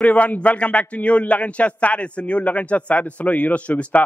Everyone welcome back to new Lagan Shah saris. New Lagan Shah saris లో ఈ రోజు చూపిస్తా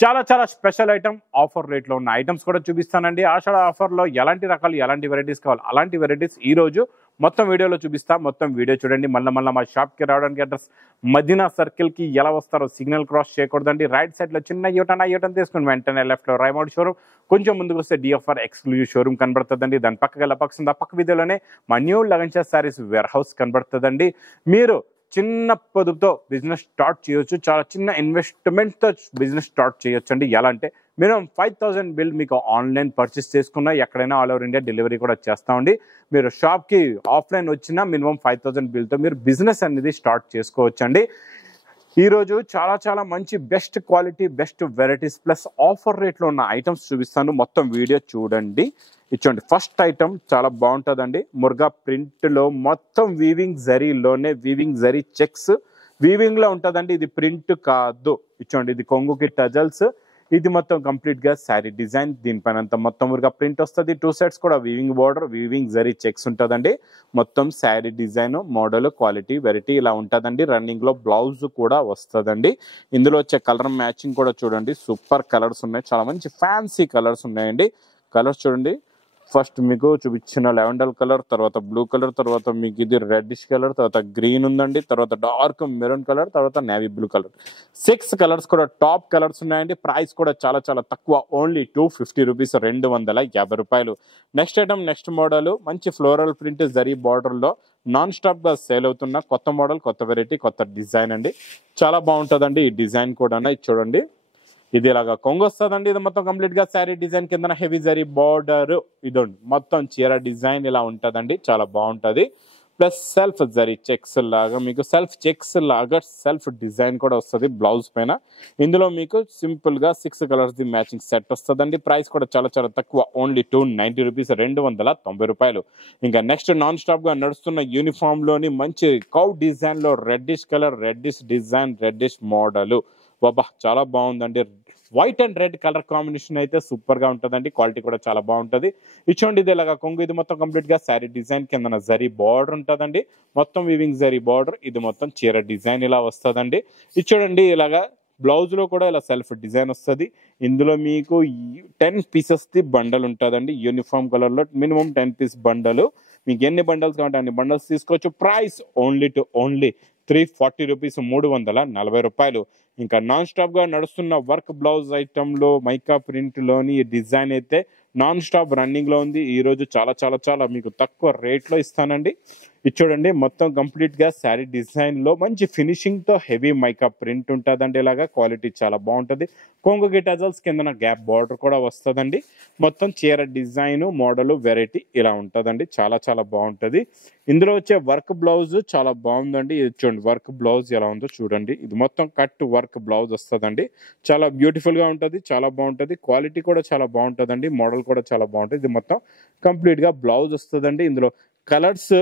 చాలా స్పెషల్ ఐటమ్, ఆఫర్ రేట్ లో ఉన్న ఐటమ్స్ కూడా చూపిస్తానండి. ఆషాఢ ఆఫర్ లో ఎలాంటి రకాలు, ఎలాంటి వెరైటీస్ కావాలి, అలాంటి వెరైటీస్ ఈ రోజు మొత్తం వీడియోలో చూపిస్తా. మొత్తం వీడియో చూడండి. మళ్ళీ మా షాప్ కి రావడానికి అడ్రస్ మదీనా సర్కిల్ కి ఎలా వస్తారో సిగ్నల్ క్రాస్ చేయకూడదండి. రైట్ సైడ్ లో చిన్న యూటర్న్ తీసుకుని వెంటనే లెఫ్ట్ లో రైమౌడ్ షోరూమ్, కొంచెం ముందుకు వస్తే డిఎఫ్ఆర్ ఎక్స్క్లూజివ్ షోరూమ్ కనబడుతుందండి. దాని పక్కకి వెళ్ళపక్సింది, ఆ పక్క వీధిలోనే మా new Lagan Shah saris warehouse కనబడుతుందండి. మీరు చిన్న పొదుపుతో బిజినెస్ స్టార్ట్ చేయొచ్చు, చాలా చిన్న ఇన్వెస్ట్మెంట్తో బిజినెస్ స్టార్ట్ చేయొచ్చు అండి. ఎలా అంటే మినిమం 5,000 బిల్ మీకు ఆన్లైన్ పర్చేస్ చేసుకున్నా ఎక్కడైనా ఆల్ ఓవర్ ఇండియా డెలివరీ కూడా చేస్తామండి. మీరు షాప్కి ఆఫ్లైన్ వచ్చినా మినిమం 5,000 బిల్తో మీరు బిజినెస్ అనేది స్టార్ట్ చేసుకోవచ్చు అండి. ఈరోజు చాలా మంచి best quality, best varieties plus offer రేట్లో ఉన్న ఐటమ్స్ చూపిస్తాను. మొత్తం వీడియో చూడండి. ఇచ్చోండి, ఫస్ట్ ఐటమ్ చాలా బాగుంటుందండి. ముర్గా ప్రింట్లో మొత్తం వీవింగ్ జరీలోనే, వీవింగ్ జరీ చెక్స్ వీవింగ్ లో ఉంటుందండి. ఇది ప్రింట్ కాదు. ఇచ్చోండి, ఇది కొంగుకి టజల్స్. ఇది మొత్తం కంప్లీట్ గా శారీ డిజైన్. దీనిపైన అంతా మొత్తం మురుగా ప్రింట్ వస్తుంది. 2 సైడ్స్ కూడా weaving border, weaving zari checks ఉంటుందండి. మొత్తం sari design, model, quality, variety ఇలా ఉంటుందండి. రన్నింగ్ లో బ్లౌజ్ కూడా వస్తుందండి. ఇందులో వచ్చే కలర్ మ్యాచింగ్ కూడా చూడండి, సూపర్ కలర్స్ ఉన్నాయి. చాలా మంచి ఫ్యాన్సీ కలర్స్ ఉన్నాయండి. కలర్స్ చూడండి, ఫస్ట్ మీకు చూపించిన లెవెండర్ కలర్, తర్వాత బ్లూ కలర్, తర్వాత మీకు ఇది రెడ్డిష్ కలర్, తర్వాత గ్రీన్ ఉందండి, తర్వాత డార్క్ మెరూన్ కలర్, తర్వాత నేవీ బ్లూ కలర్. 6 కలర్స్ కూడా టాప్ కలర్స్ ఉన్నాయండి. ప్రైస్ కూడా చాలా తక్కువ, ఓన్లీ 250 రూపీస్, 250 రూపాయలు. నెక్స్ట్ ఐటమ్, నెక్స్ట్ మోడల్, మంచి ఫ్లోరల్ ప్రింట్ జరీ బార్డర్ లో నాన్ స్టాప్ గా సేల్ అవుతున్న కొత్త మోడల్, కొత్త వెరైటీ, కొత్త డిజైన్ అండి. చాలా బాగుంటుందండి ఈ డిజైన్ కూడా. ఇది చూడండి, ఇది ఇలాగా కొంగు వస్తుందండి. ఇది మొత్తం కంప్లీట్ గా శారీ డిజైన్ కింద హెవీ జరీ బార్డర్. ఇదండి మొత్తం చీర డిజైన్ ఇలా ఉంటదండి. చాలా బాగుంటది. ప్లస్ సెల్ఫ్ జరీ చెక్స్ లాగా, మీకు సెల్ఫ్ చెక్స్ లాగా సెల్ఫ్ డిజైన్ కూడా వస్తుంది బ్లౌజ్ పైన. ఇందులో మీకు సింపుల్ గా 6 కలర్స్ ది మ్యాచింగ్ సెట్ వస్తుందండి. ప్రైస్ కూడా చాలా తక్కువ, ఓన్లీ 290 రూపీస్, 290 రూపాయలు. ఇంకా నెక్స్ట్ నాన్ స్టాప్ గా నడుస్తున్న యూనిఫామ్ లోని మంచి కౌ డిజైన్ లో reddish colour, reddish design, reddish model. బాబా చాలా బాగుందండి. White and red colour combination అయితే సూపర్ గా ఉంటుందండి. క్వాలిటీ కూడా చాలా బాగుంటుంది. ఇచ్చోండి, ఇది ఇలాగా కొంగు. ఇది మొత్తం కంప్లీట్ గా శారీ డిజైన్ కింద జరీ బార్డర్ ఉంటుందండి. మొత్తం వీవింగ్ జరీ బార్డర్. ఇది మొత్తం చీర డిజైన్ ఇలా వస్తుందండి. ఇచ్చోడండి, ఇలాగా బ్లౌజ్ లో కూడా ఇలా సెల్ఫ్ డిజైన్ వస్తుంది. ఇందులో మీకు 10 పీసెస్ ది బండల్ ఉంటుందండి. యూనిఫామ్ కలర్ లో మినిమం 10 పీస్ బండలు. మీకు ఎన్ని బండల్స్ కావాలంటే అన్ని బండల్స్ తీసుకోవచ్చు. ప్రైస్ ఓన్లీ 340 రూపీస్, 340 రూపాయలు. ఇంకా నాన్ స్టాప్ గా నడుస్తున్న వర్క్ బ్లౌజ్ ఐటమ్ లో మైకా ప్రింట్ లోని డిజైన్ అయితే నాన్ స్టాప్ రన్నింగ్ లో ఉంది. ఈ రోజు చాలా మీకు తక్కువ రేట్ లో ఇస్తానండి. ఇది చూడండి, మొత్తం కంప్లీట్ గా శారీ డిజైన్ లో మంచి ఫినిషింగ్ తో హెవీ మైకా ప్రింట్ ఉంటుందండి. ఇలాగా క్వాలిటీ చాలా బాగుంటుంది. కొంగు గిటాజల్స్ కింద గ్యాప్ బార్డర్ కూడా వస్తుందండి. మొత్తం చీర డిజైన్, మోడల్, వెరైటీ ఇలా ఉంటుందండి. చాలా బాగుంటుంది. ఇందులో వచ్చే వర్క్ బ్లౌజ్ చాలా బాగుందండి. ఇది చూడండి, వర్క్ బ్లౌజ్ ఎలా ఉందో చూడండి. ఇది మొత్తం కట్ వర్క్ బ్లౌజ్ వస్తుందండి. చాలా బ్యూటిఫుల్ గా ఉంటుంది, చాలా బాగుంటుంది. క్వాలిటీ కూడా చాలా బాగుంటుందండి. మోడల్ కూడా చాలా బాగుంటుంది. ఇది మొత్తం కంప్లీట్ గా బ్లౌజ్ వస్తుందండి. ఇందులో కలర్స్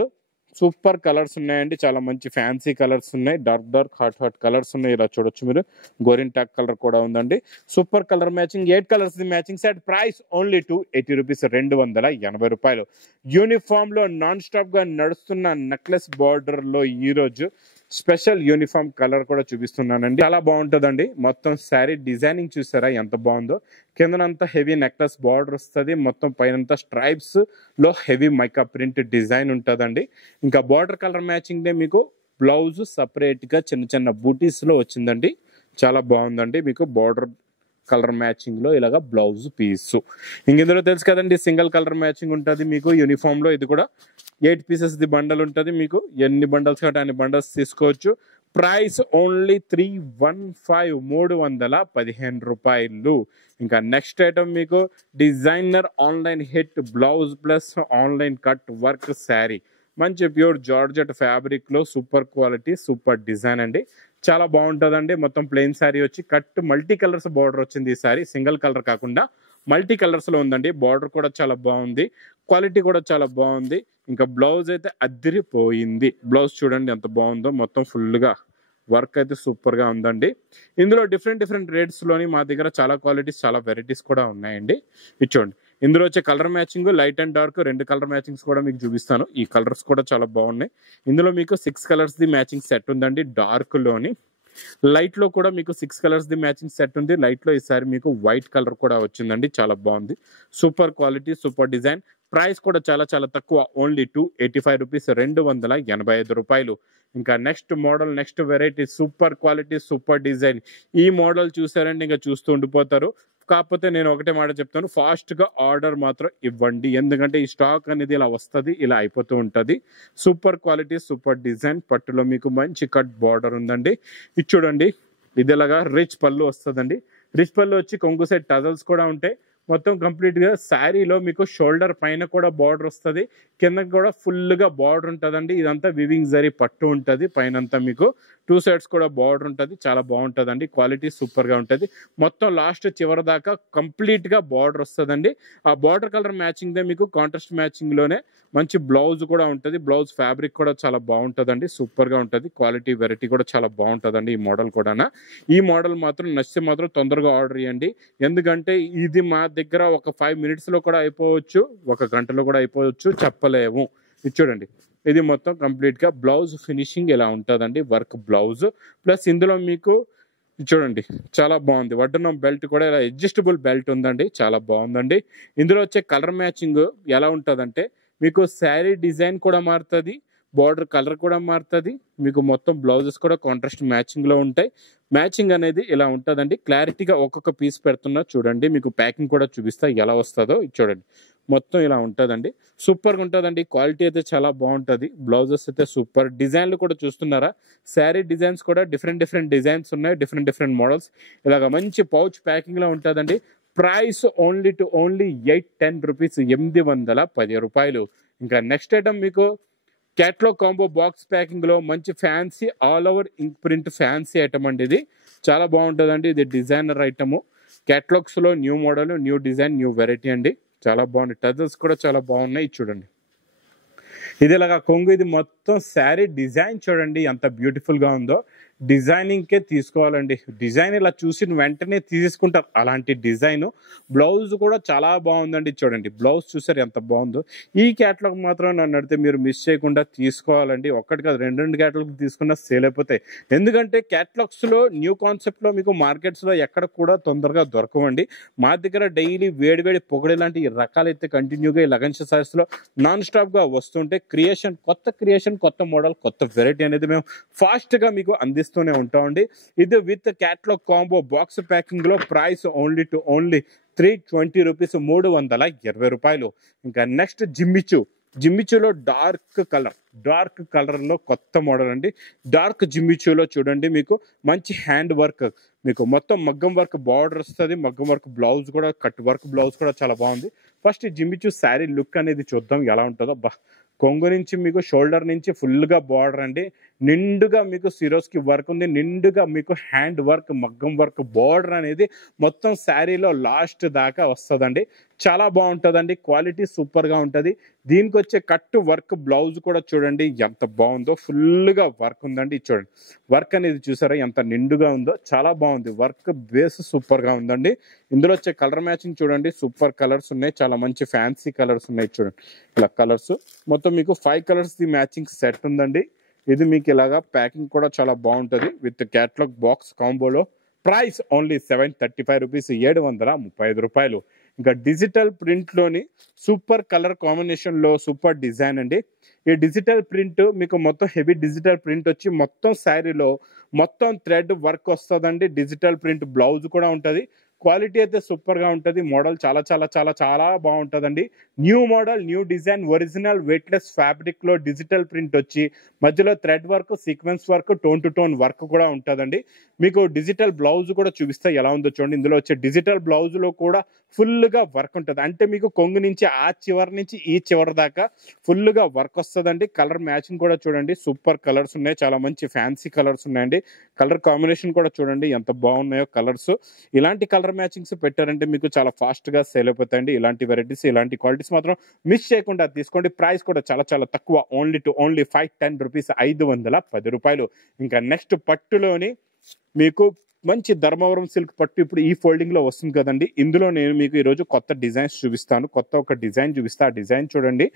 సూపర్ కలర్స్ ఉన్నాయండి. చాలా మంచి ఫ్యాన్సీ కలర్స్ ఉన్నాయి. డార్క్ హాట్ కలర్స్ ఉన్నాయి. ఇలా చూడొచ్చు మీరు. గోరింటాక్ కలర్ కూడా ఉందండి. Super colour matching, 8 colours the matching set. Price only 280 rupees, 280 రూపాయలు. యూనిఫామ్ లో నాన్ స్టాప్ గా నడుస్తున్న నెక్లెస్ బార్డర్ లో ఈ రోజు స్పెషల్ యూనిఫామ్ కలర్ కూడా చూపిస్తున్నానండి. చాలా బాగుంటుందండి. మొత్తం శారీ డిజైనింగ్ చూసారా ఎంత బాగుందో. కిందనంతా హెవీ నెక్లెస్ బార్డర్ వస్తుంది. మొత్తం పైనంతా స్ట్రైప్స్ లో హెవీ మైకా ప్రింట్ డిజైన్ ఉంటుందండి. ఇంకా బార్డర్ కలర్ మ్యాచింగ్ మీకు బ్లౌజ్ సపరేట్ గా చిన్న బూటీస్ లో వచ్చిందండి. చాలా బాగుందండి. మీకు బార్డర్ కలర్ మ్యాచింగ్ లో ఇలాగా బ్లౌజ్ పీస్. ఇందులో తెలుసు కదండి, సింగిల్ కలర్ మ్యాచింగ్ ఉంటుంది మీకు యూనిఫామ్ లో. ఇది కూడా 8 పీసెస్ ది బండల్ ఉంటుంది. మీకు ఎన్ని బండల్స్ కావాలి అన్ని బండల్స్ తీసుకోవచ్చు. ప్రైస్ ఓన్లీ 315 రూపాయలు. ఇంకా నెక్స్ట్ ఐటమ్ మీకు designer online hit blouse plus online cut work sari. మంచి ప్యూర్ జార్జెట్ ఫ్యాబ్రిక్ లో సూపర్ క్వాలిటీ, సూపర్ డిజైన్ అండి. చాలా బాగుంటుందండి. మొత్తం ప్లెయిన్ శారీ వచ్చి కట్ మల్టీ కలర్స్ బార్డర్ వచ్చింది. ఈ శారీ సింగిల్ కలర్ కాకుండా మల్టీ కలర్స్ లో ఉందండి. బార్డర్ కూడా చాలా బాగుంది. క్వాలిటీ కూడా చాలా బాగుంది. ఇంకా బ్లౌజ్ అయితే అదిరిపోయింది. బ్లౌజ్ చూడండి ఎంత బాగుందో. మొత్తం ఫుల్ గా వర్క్ అయితే సూపర్ గా ఉందండి. ఇందులో డిఫరెంట్ రేట్స్ లోని మా దగ్గర చాలా క్వాలిటీస్, చాలా వెరైటీస్ కూడా ఉన్నాయండి. ఇది చూడండి, ఇందులో వచ్చే colour matching light and dark 2 colour matchings కూడా మీకు చూపిస్తాను. ఈ కలర్స్ కూడా చాలా బాగున్నాయి. ఇందులో మీకు 6 కలర్స్ ది మ్యాచింగ్ సెట్ ఉందండి. డార్క్ లోని లైట్ లో కూడా మీకు 6 కలర్స్ ది మ్యాచింగ్ సెట్ ఉంది. లైట్ లో ఈసారి మీకు వైట్ కలర్ కూడా వచ్చిందండి. చాలా బాగుంది. Super quality, super design. Price కూడా చాలా చాలా తక్కువ, ఓన్లీ 285 రూపీస్, 285 రూపాయలు. ఇంకా next model, next variety, super quality, super design. ఈ మోడల్ చూసారంటే ఇంకా చూస్తూ ఉండిపోతారు. కాకపోతే నేను ఒకటే మాట చెప్తాను, ఫాస్ట్ గా ఆర్డర్ మాత్రం ఇవ్వండి. ఎందుకంటే ఈ స్టాక్ అనేది ఇలా వస్తుంది, ఇలా అయిపోతూ ఉంటది. Super quality, super design. పట్టులో మీకు మంచి కట్ బార్డర్ ఉందండి. ఇది చూడండి, ఇది ఇలాగా రిచ్ పళ్ళు వస్తుందండి. రిచ్ పళ్ళు వచ్చి కొంగు సెట్ టజల్స్ కూడా ఉంటాయి. మొత్తం కంప్లీట్ గా శారీలో మీకు షోల్డర్ పైన కూడా బార్డర్ వస్తుంది, కింద కూడా ఫుల్ గా బార్డర్ ఉంటుందండి. ఇదంతా వివింగ్ జరీ పట్టు ఉంటుంది. పైన అంతా మీకు 2 సైడ్స్ కూడా బార్డర్ ఉంటుంది. చాలా బాగుంటుందండి. క్వాలిటీ సూపర్ గా ఉంటుంది. మొత్తం లాస్ట్ చివరి దాకా కంప్లీట్ గా బార్డర్ వస్తుందండి. ఆ బార్డర్ కలర్ మ్యాచింగ్ దే మీకు కాంట్రాస్ట్ మ్యాచింగ్ లోనే మంచి బ్లౌజ్ కూడా ఉంటుంది. బ్లౌజ్ ఫ్యాబ్రిక్ కూడా చాలా బాగుంటుందండి. సూపర్ గా ఉంటుంది. క్వాలిటీ వెరైటీ కూడా చాలా బాగుంటుందండి. ఈ మోడల్ కూడా, ఈ మోడల్ మాత్రం నచ్చితే మాత్రం తొందరగా ఆర్డర్ చేయండి. ఎందుకంటే ఇది మా దగ్గర ఒక 5 minutes లో కూడా అయిపోవచ్చు, 1 గంటలో కూడా అయిపోవచ్చు, చెప్పలేము. ఇది చూడండి, ఇది మొత్తం కంప్లీట్ గా బ్లౌజ్ ఫినిషింగ్ ఇలా ఉంటుందండి. వర్క్ బ్లౌజ్ ప్లస్ ఇందులో మీకు చూడండి చాలా బాగుంది. వడ్డనం బెల్ట్ కూడా ఇలా అడ్జస్టబుల్ బెల్ట్ ఉందండి. చాలా బాగుందండి. ఇందులో వచ్చే కలర్ మ్యాచింగ్ ఎలా ఉంటుందంటే మీకు శారీ డిజైన్ కూడా మారుతుంది, బార్డర్ కలర్ కూడా మారుతుంది. మీకు మొత్తం బ్లౌజెస్ కూడా కాంట్రాస్ట్ మ్యాచింగ్ లో ఉంటాయి. మ్యాచింగ్ అనేది ఇలా ఉంటుందండి. క్లారిటీగా ఒక్కొక్క పీస్ పెడుతున్నా చూడండి. మీకు ప్యాకింగ్ కూడా చూపిస్తా ఎలా వస్తుందో. చూడండి, మొత్తం ఇలా ఉంటుందండి. సూపర్గా ఉంటుందండి. క్వాలిటీ అయితే చాలా బాగుంటుంది. బ్లౌజెస్ అయితే సూపర్. డిజైన్లు కూడా చూస్తున్నారా, శారీ డిజైన్స్ కూడా డిఫరెంట్ డిజైన్స్ ఉన్నాయి, డిఫరెంట్ మోడల్స్. ఇలాగ మంచి పౌచ్ ప్యాకింగ్ లో ఉంటుందండి. ప్రైస్ ఓన్లీ 810 రూపీస్, 810 రూపాయలు. ఇంకా నెక్స్ట్ ఐటమ్ మీకు క్యాట్లాగ్ కాంబో బాక్స్ ప్యాకింగ్ లో మంచి ఫ్యాన్సీ ఆల్ ఓవర్ ఇంక్ ప్రింట్ ఫ్యాన్సీ ఐటమ్ అండి. ఇది చాలా బాగుంటుందండి. ఇది డిజైనర్ ఐటమ్. క్యాట్లాగ్స్ లో new model, new design, new variety అండి. చాలా బాగుంది. టజల్స్ కూడా చాలా బాగున్నాయి. చూడండి, ఇది ఇలాగా కొంగు. ఇది మొత్తం శారీ డిజైన్ చూడండి ఎంత బ్యూటిఫుల్ గా ఉందో. డిజైనింగ్ కే తీసుకోవాలండి. డిజైన్ ఇలా చూసిన వెంటనే తీసుకుంటారు, అలాంటి డిజైన్. బ్లౌజ్ కూడా చాలా బాగుందండి. చూడండి, బ్లౌజ్ చూసారు ఎంత బాగుందో. ఈ క్యాటలాగ్ మాత్రం నన్ను అడిగితే మీరు మిస్ చేయకుండా తీసుకోవాలండి. ఒక్కటి కాదు, 2 క్యాటలాగ్ తీసుకున్నా సేల్ అయిపోతాయి. ఎందుకంటే క్యాటలాగ్స్ లో న్యూ కాన్సెప్ట్ లో మీకు మార్కెట్స్ లో ఎక్కడ కూడా తొందరగా దొరకవండి. మా దగ్గర డైలీ వేడి పొగడి లాంటి రకాలైతే కంటిన్యూగా ఈ లగన్ సారీస్ లో నాన్ స్టాప్ గా వస్తుంటే కొత్త క్రియేషన్, కొత్త మోడల్, కొత్త వెరైటీ అనేది మేము ఫాస్ట్ గా మీకు అందిస్తూనే ఉంటామండి. ఇది with catalogue combo box packing లో ప్రైస్ ఓన్లీ 320 రూపీస్, 320 రూపాయలు. ఇంకా నెక్స్ట్ జిమ్మిచూలో డార్క్ కలర్ లో కొత్త మోడల్ అండి. డార్క్ జిమ్మిచూలో చూడండి మీకు మంచి హ్యాండ్ వర్క్, మీకు మొత్తం మగ్గం వర్క్ బార్డర్ వస్తుంది. మగ్గం వర్క్ బ్లౌజ్ కూడా, కట్ వర్క్ బ్లౌజ్ కూడా చాలా బాగుంది. ఫస్ట్ జిమ్మిచూ శారీ లుక్ అనేది చూద్దాం ఎలా ఉంటుందో. కొంగు నుంచి మీకు షోల్డర్ నుంచి ఫుల్ గా బార్డర్ అండి. నిండుగా మీకు సిరోస్కి వర్క్ ఉంది. నిండుగా మీకు హ్యాండ్ వర్క్, మగ్గం వర్క్ బార్డర్ అనేది మొత్తం శారీలో లాస్ట్ దాకా వస్తుందండి. చాలా బాగుంటుందండి. క్వాలిటీ సూపర్ గా ఉంటుంది. దీనికి వచ్చే కట్ వర్క్ బ్లౌజ్ కూడా చూడండి ఎంత బాగుందో. ఫుల్ గా వర్క్ ఉందండి. చూడండి, వర్క్ అనేది చూసారా ఎంత నిండుగా ఉందో. చాలా బాగుంది. వర్క్ బేస్ సూపర్ గా ఉందండి. ఇందులో వచ్చే కలర్ మ్యాచింగ్ చూడండి, సూపర్ కలర్స్ ఉన్నాయి. చాలా మంచి ఫ్యాన్సీ కలర్స్ ఉన్నాయి. చూడండి, ఇలా కలర్స్ మొత్తం మీకు 5 కలర్స్ ది మ్యాచింగ్ సెట్ ఉందండి. ఇది మీకు ఇలాగా ప్యాకింగ్ కూడా చాలా బాగుంటుంది విత్ క్యాట్లాగ్ బాక్స్ కాంబోలో. ప్రైస్ ఓన్లీ 735 రూపీస్, 735 రూపాయలు. ఇంకా డిజిటల్ ప్రింట్ లోని సూపర్ కలర్ కాంబినేషన్ లో సూపర్ డిజైన్ అండి. ఈ డిజిటల్ ప్రింట్ మీకు మొత్తం హెవీ డిజిటల్ ప్రింట్ వచ్చి మొత్తం శారీలో మొత్తం థ్రెడ్ వర్క్ వస్తుందండి. డిజిటల్ ప్రింట్ బ్లౌజ్ కూడా ఉంటుంది. క్వాలిటీ అయితే సూపర్ గా ఉంటుంది. మోడల్ చాలా చాలా చాలా చాలా బాగుంటుందండి. New model, new design, original weightless fabric లో డిజిటల్ ప్రింట్ వచ్చి మధ్యలో thread work, sequence work, tone to tone work కూడా ఉంటుందండి. మీకు డిజిటల్ బ్లౌజ్ కూడా చూపిస్తా ఎలా ఉందో చూడండి. ఇందులో వచ్చే డిజిటల్ బ్లౌజ్ లో కూడా ఫుల్ గా వర్క్ ఉంటుంది. అంటే మీకు కొంగు నుంచి ఆ చివరి నుంచి ఈ చివరి దాకా ఫుల్ గా వర్క్ వస్తుందండి. కలర్ మ్యాచింగ్ కూడా చూడండి, సూపర్ కలర్స్ ఉన్నాయి. చాలా మంచి ఫ్యాన్సీ కలర్స్ ఉన్నాయండి. కలర్ కాంబినేషన్ కూడా చూడండి ఎంత బాగున్నాయో కలర్స్. ఇలాంటి కలర్ మ్యాచింగ్స్ పెట్టారంటే మీకు చాలా ఫాస్ట్ గా సేల్ అయిపోతాయండి. ఇలాంటి వెరైటీస్, ఇలాంటి క్వాలిటీస్ మాత్రం మిస్ చేయకుండా తీసుకోండి. ప్రైస్ కూడా చాలా చాలా తక్కువ, ఓన్లీ 510 రూపీస్, 510 రూపాయలు. ఇంకా నెక్స్ట్ పట్టులోని మీకు మంచి ధర్మవరం సిల్క్ పట్టు ఇప్పుడు ఈ ఫోల్డింగ్ లో వస్తుంది కదండి. ఇందులో నేను మీకు ఈరోజు కొత్త డిజైన్స్ చూపిస్తాను. కొత్త ఒక డిజైన్ చూపిస్తా. ఆ డిజైన్ చూడండి.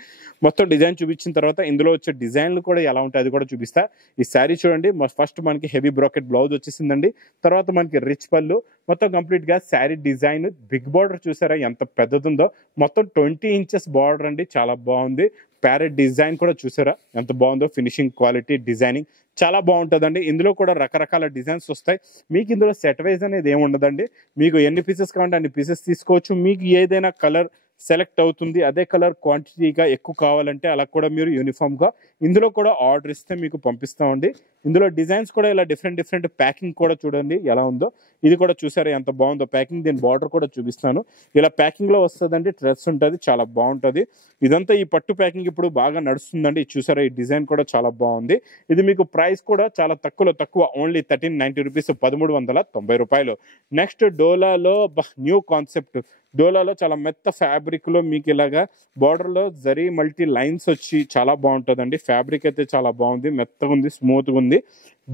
మొత్తం డిజైన్ చూపించిన తర్వాత ఇందులో వచ్చే డిజైన్లు కూడా ఎలా ఉంటాయి అది కూడా చూపిస్తా. ఈ శారీ చూడండి, ఫస్ట్ మనకి హెవీ బ్రాకెట్ బ్లౌజ్ వచ్చేసిందండి. తర్వాత మనకి రిచ్ పళ్ళు, మొత్తం కంప్లీట్ గా శారీ డిజైన్ బిగ్ బార్డర్ చూసారా ఎంత పెద్దదుందో. మొత్తం 20 ఇంచెస్ బార్డర్ అండి, చాలా బాగుంది. ప్యారెట్ డిజైన్ కూడా చూసారా ఎంత బాగుందో. ఫినిషింగ్ క్వాలిటీ డిజైనింగ్ చాలా బాగుంటుందండి. ఇందులో కూడా రకరకాల డిజైన్స్ వస్తాయి. మీకు ఇందులో సెట్ వైజ్ అనేది ఏమి ఉండదండి. మీకు ఎన్ని పీసెస్ కావాలంటే అన్ని పీసెస్ తీసుకోవచ్చు. మీకు ఏదైనా కలర్ సెలెక్ట్ అవుతుంది. అదే కలర్ క్వాంటిటీగా ఎక్కువ కావాలంటే అలా కూడా మీరు యూనిఫామ్ గా ఇందులో కూడా ఆర్డర్ ఇస్తే మీకు పంపిస్తామండి. ఇందులో డిజైన్స్ కూడా ఇలా డిఫరెంట్ ప్యాకింగ్ కూడా చూడండి ఎలా ఉందో. ఇది కూడా చూసారా ఎంత బాగుందో ప్యాకింగ్. దీని బార్డర్ కూడా చూపిస్తాను. ఇలా ప్యాకింగ్ లో వస్తుందండి. డ్రెస్ ఉంటుంది, చాలా బాగుంటుంది. ఇదంతా ఈ పట్టు ప్యాకింగ్ ఇప్పుడు బాగా నడుస్తుందండి. చూసారా ఈ డిజైన్ కూడా చాలా బాగుంది. ఇది మీకు ప్రైస్ కూడా చాలా తక్కువ, ఓన్లీ 1390 రూపీస్, 1390 రూపాయలు. నెక్స్ట్ డోలాలో న్యూ కాన్సెప్ట్. డోలాలో చాలా మెత్త ఫ్యాబ్రిక్ లో మీకు ఇలాగా బార్డర్ లో జరీ మల్టీ లైన్స్ వచ్చి చాలా బాగుంటుందండి. ఫ్యాబ్రిక్ అయితే చాలా బాగుంది, మెత్తగా ఉంది, స్మూత్ గా ఉంది.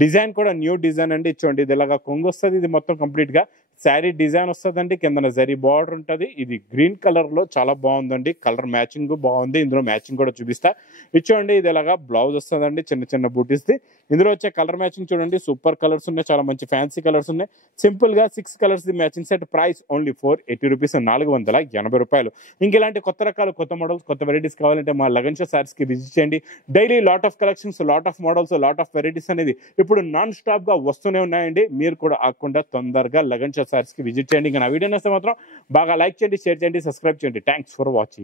డిజైన్ కూడా న్యూ డిజైన్ అండి. చూడండి ఇది ఇలాగా కొంగు వస్తుంది. ఇది మొత్తం కంప్లీట్ గా శారీ డిజైన్ వస్తుందండి. కింద జరీ బార్డర్ ఉంటుంది. ఇది గ్రీన్ కలర్ లో చాలా బాగుందండి. కలర్ మ్యాచింగ్ బాగుంది. ఇందులో మ్యాచింగ్ కూడా చూపిస్తా. ఇది చూడండి ఇది ఇలాగా బ్లౌజ్ వస్తుందండి, చిన్న బూటీస్ ది. ఇందులో వచ్చే కలర్ మ్యాచింగ్ చూడండి, సూపర్ కలర్స్ ఉన్నాయి, చాలా మంచి ఫ్యాన్సీ కలర్స్ ఉన్నాయి. సింపుల్ గా 6 colours the matching set. Price only 480 rupees, 480 రూపాయలు. ఇంకెలాంటి కొత్త రకాలు, కొత్త మోడల్స్, కొత్త వెరైటీస్ కావాలంటే మా లగన్ షో సారీస్ కి విజిట్ చేయండి. Daily lot of collections, lot of models, lot of varieties అనేది ఇప్పుడు నాన్ స్టాప్ గా వస్తూనే ఉన్నాయండి. మీరు కూడా ఆకుండా తొందరగా లగన్ షో సారీస్ కి విజిట్ చేయండి. ఇంకా నా వీడియో నచ్చితే మాత్రం బాగా లైక్ చేయండి, షేర్ చేయండి, సబ్స్క్రైబ్ చేయండి. Thanks for watching.